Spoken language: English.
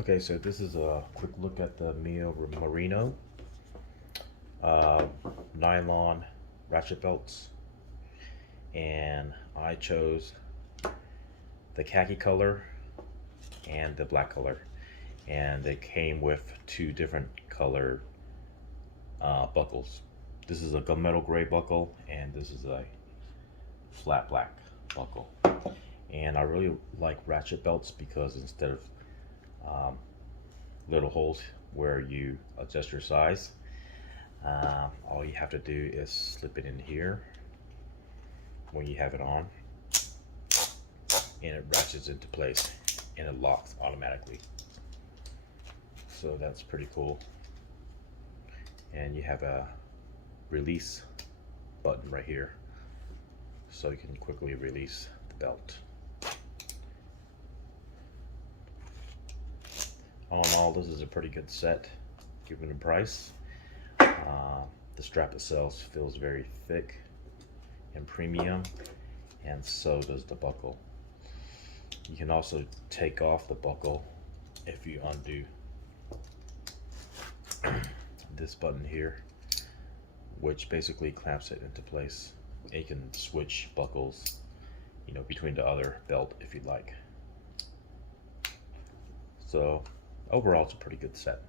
Okay, so this is a quick look at the Marino uh, nylon ratchet belts, and I chose the khaki color and the black color, and they came with two different color buckles. This is a gunmetal gray buckle, and this is a flat black buckle. And I really like ratchet belts because instead of little holes where you adjust your size, all you have to do is slip it in here when you have it on, and it ratchets into place and it locks automatically. So that's pretty cool. And you have a release button right here, so you can quickly release the belt. All in all, this is a pretty good set given the price. The strap itself feels very thick and premium, and so does the buckle. You can also take off the buckle if you undo this button here, which basically clamps it into place. And you can switch buckles, between the other belt if you'd like. So overall, it's a pretty good set.